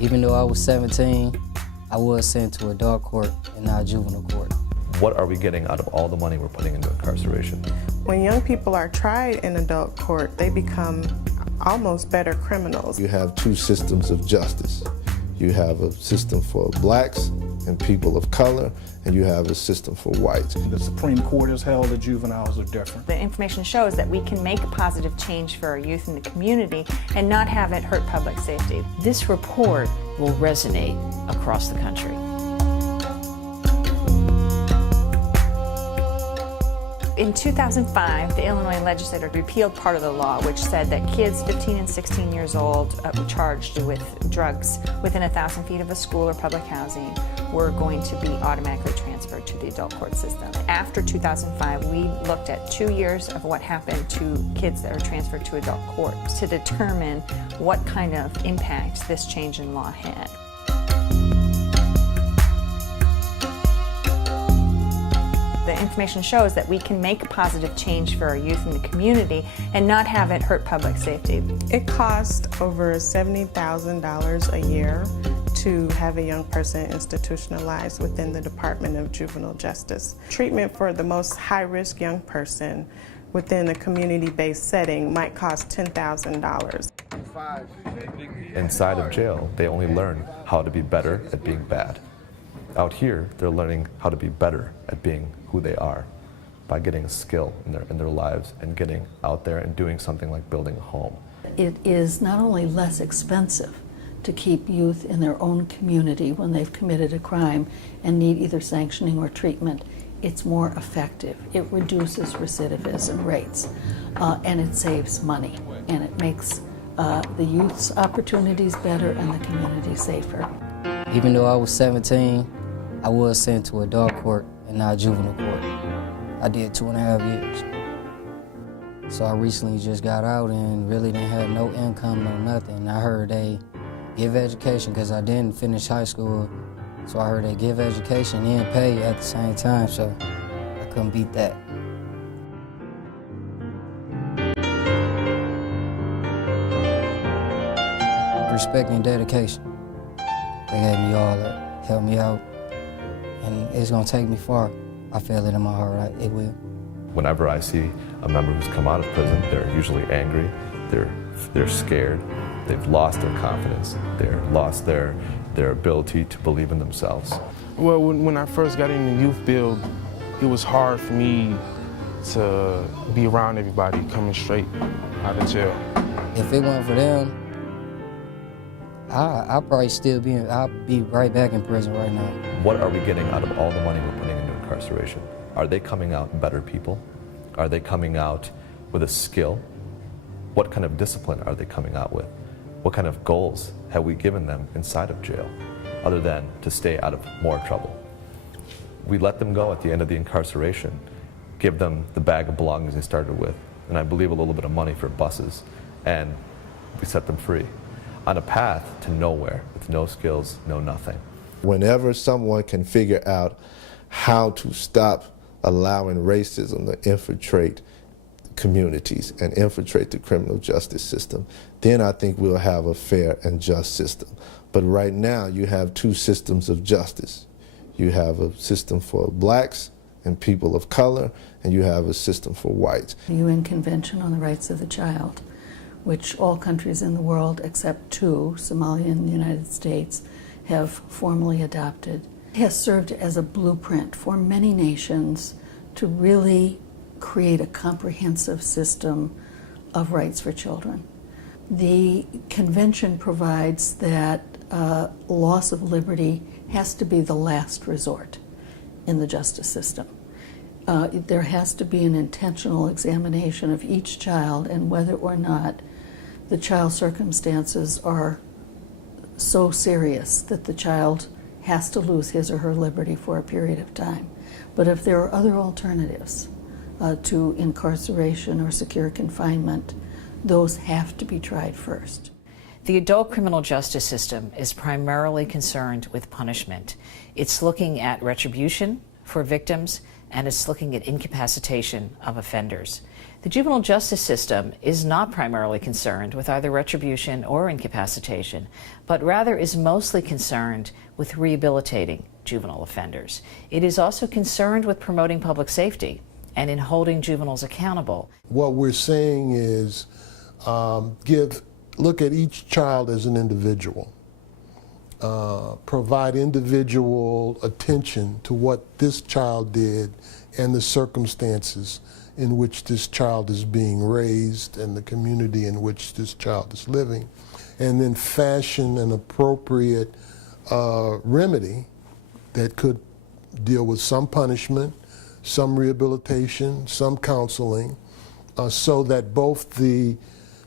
Even though I was 17, I was sent to adult court and not juvenile court. What are we getting out of all the money we're putting into incarceration? When young people are tried in adult court, they become almost better criminals. You have two systems of justice. You have a system for blacks and people of color, and you have a system for whites. The Supreme Court has held that juveniles are different. The information shows that we can make positive change for our youth in the community and not have it hurt public safety. This report will resonate across the country. In 2005, the Illinois legislature repealed part of the law which said that kids 15 and 16 years old charged with drugs within 1,000 feet of a school or public housing were going to be automatically transferred to the adult court system. After 2005, we looked at 2 years of what happened to kids that were transferred to adult court to determine what kind of impact this change in law had. The information shows that we can make positive change for our youth in the community and not have it hurt public safety. It costs over $70,000 a year to have a young person institutionalized within the Department of Juvenile Justice. Treatment for the most high-risk young person within a community-based setting might cost $10,000. Inside of jail, they only learn how to be better at being bad. Out here, they're learning how to be better at being who they are by getting a skill in their lives and getting out there and doing something like building a home. It is not only less expensive to keep youth in their own community when they've committed a crime and need either sanctioning or treatment, it's more effective. It reduces recidivism rates and it saves money, and it makes the youth's opportunities better and the community safer. Even though I was 17, I was sent to adult court and not juvenile court. I did 2.5 years. So I recently just got out and really didn't have no income, no nothing. I heard they give education because I didn't finish high school. So I heard they give education and pay at the same time, so I couldn't beat that. Respect and dedication. They gave me all that, helped me out, and it's gonna take me far. I feel it in my heart, it will. Whenever I see a member who's come out of prison, they're usually angry, they're scared, they've lost their confidence, they're lost their ability to believe in themselves. Well, when I first got in the youth build, it was hard for me to be around everybody coming straight out of jail. If it weren't for them, I'll probably still I'll be right back in prison right now. What are we getting out of all the money we're putting into incarceration? Are they coming out better people? Are they coming out with a skill? What kind of discipline are they coming out with? What kind of goals have we given them inside of jail, other than to stay out of more trouble? We let them go at the end of the incarceration, give them the bag of belongings they started with, and I believe a little bit of money for buses, and we set them free on a path to nowhere, with no skills, no nothing. Whenever someone can figure out how to stop allowing racism to infiltrate communities and infiltrate the criminal justice system, then I think we'll have a fair and just system. But right now, you have two systems of justice. You have a system for blacks and people of color, and you have a system for whites. The UN Convention on the Rights of the Child, which all countries in the world except two, Somalia and the United States, have formally adopted, has served as a blueprint for many nations to really create a comprehensive system of rights for children. The convention provides that loss of liberty has to be the last resort in the justice system. There has to be an intentional examination of each child and whether or not the child's circumstances are so serious that the child has to lose his or her liberty for a period of time. But if there are other alternatives to incarceration or secure confinement, those have to be tried first. The adult criminal justice system is primarily concerned with punishment. It's looking at retribution for victims, and it's looking at incapacitation of offenders. The juvenile justice system is not primarily concerned with either retribution or incapacitation, but rather is mostly concerned with rehabilitating juvenile offenders. It is also concerned with promoting public safety and in holding juveniles accountable. What we're saying is look at each child as an individual. Provide individual attention to what this child did and the circumstances in which this child is being raised and the community in which this child is living, and then fashion an appropriate remedy that could deal with some punishment, some rehabilitation, some counseling, so that both the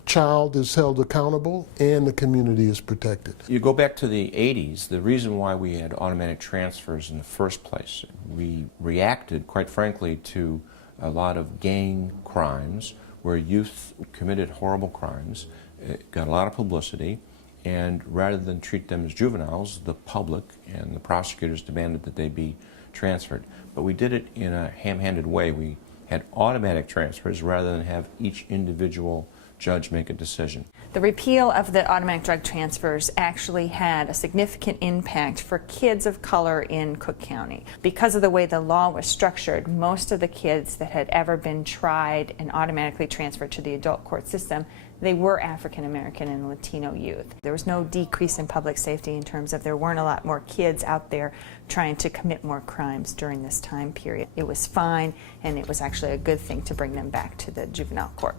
child is held accountable and the community is protected. You go back to the 80s, the reason why we had automatic transfers in the first place, we reacted, quite frankly, to a lot of gang crimes where youth committed horrible crimes. It got a lot of publicity, and rather than treat them as juveniles, the public and the prosecutors demanded that they be transferred. But we did it in a ham-handed way. We had automatic transfers rather than have each individual judge make a decision. The repeal of the automatic drug transfers actually had a significant impact for kids of color in Cook County. Because of the way the law was structured, most of the kids that had ever been tried and automatically transferred to the adult court system, they were African American and Latino youth. There was no decrease in public safety in terms of there weren't a lot more kids out there trying to commit more crimes during this time period. It was fine, and it was actually a good thing to bring them back to the juvenile court.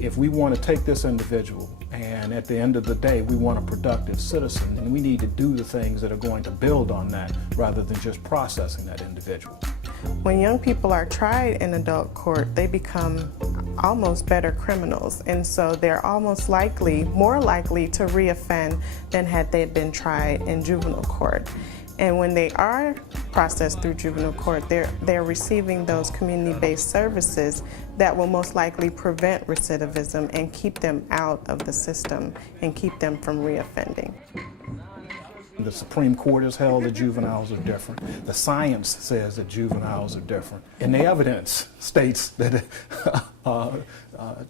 If we want to take this individual and at the end of the day we want a productive citizen, then we need to do the things that are going to build on that rather than just processing that individual. When young people are tried in adult court, they become almost better criminals, and so they're almost more likely to reoffend than had they been tried in juvenile court. And when they are processed through juvenile court, they're receiving those community-based services that will most likely prevent recidivism and keep them out of the system and keep them from reoffending. The Supreme Court has held that juveniles are different. The science says that juveniles are different. And the evidence states that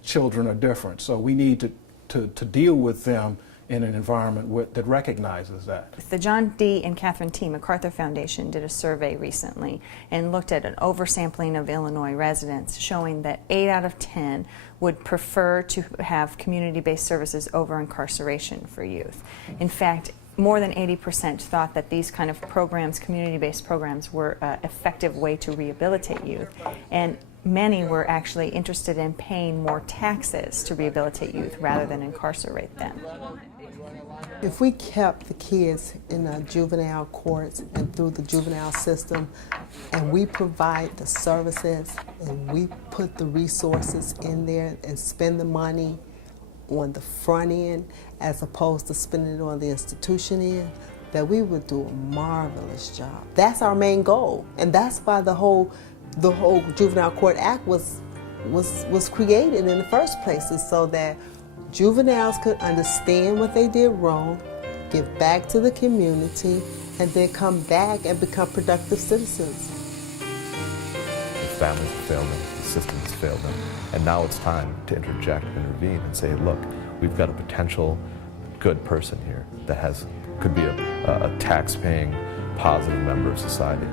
children are different. So we need to deal with them in an environment that recognizes that. The John D. and Catherine T. MacArthur Foundation did a survey recently and looked at an oversampling of Illinois residents, showing that 8 out of 10 would prefer to have community-based services over incarceration for youth. In fact, more than 80% thought that these kind of programs, community-based programs, were an effective way to rehabilitate youth. And many were actually interested in paying more taxes to rehabilitate youth rather than incarcerate them. If we kept the kids in juvenile courts and through the juvenile system, and we provide the services and we put the resources in there and spend the money on the front end as opposed to spending it on the institution end, that we would do a marvelous job. That's our main goal, and that's why the whole Juvenile Court Act was created in the first place, is so that juveniles could understand what they did wrong, give back to the community, and then come back and become productive citizens. The families have failed them, the system has failed them, and now it's time to interject and intervene and say, look, we've got a potential good person here that could be a tax-paying, positive member of society.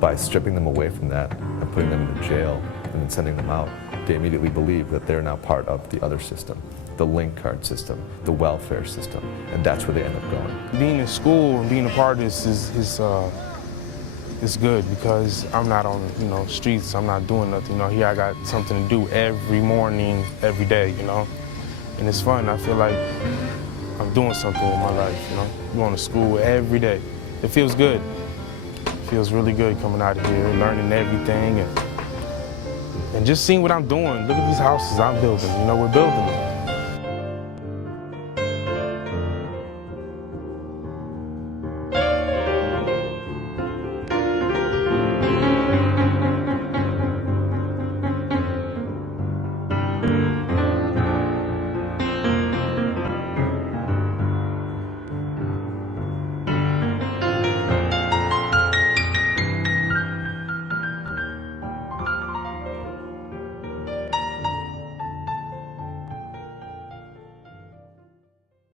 By stripping them away from that and putting them in jail and then sending them out, they immediately believe that they're now part of the other system, the link card system, the welfare system, and that's where they end up going. Being in school and being a part of this is good, because I'm not on streets. I'm not doing nothing. Here I got something to do every morning, every day. And it's fun. I feel like I'm doing something with my life. Going to school every day. It feels good. It feels really good coming out of here, learning everything, and just seeing what I'm doing. Look at these houses I'm building. We're building them.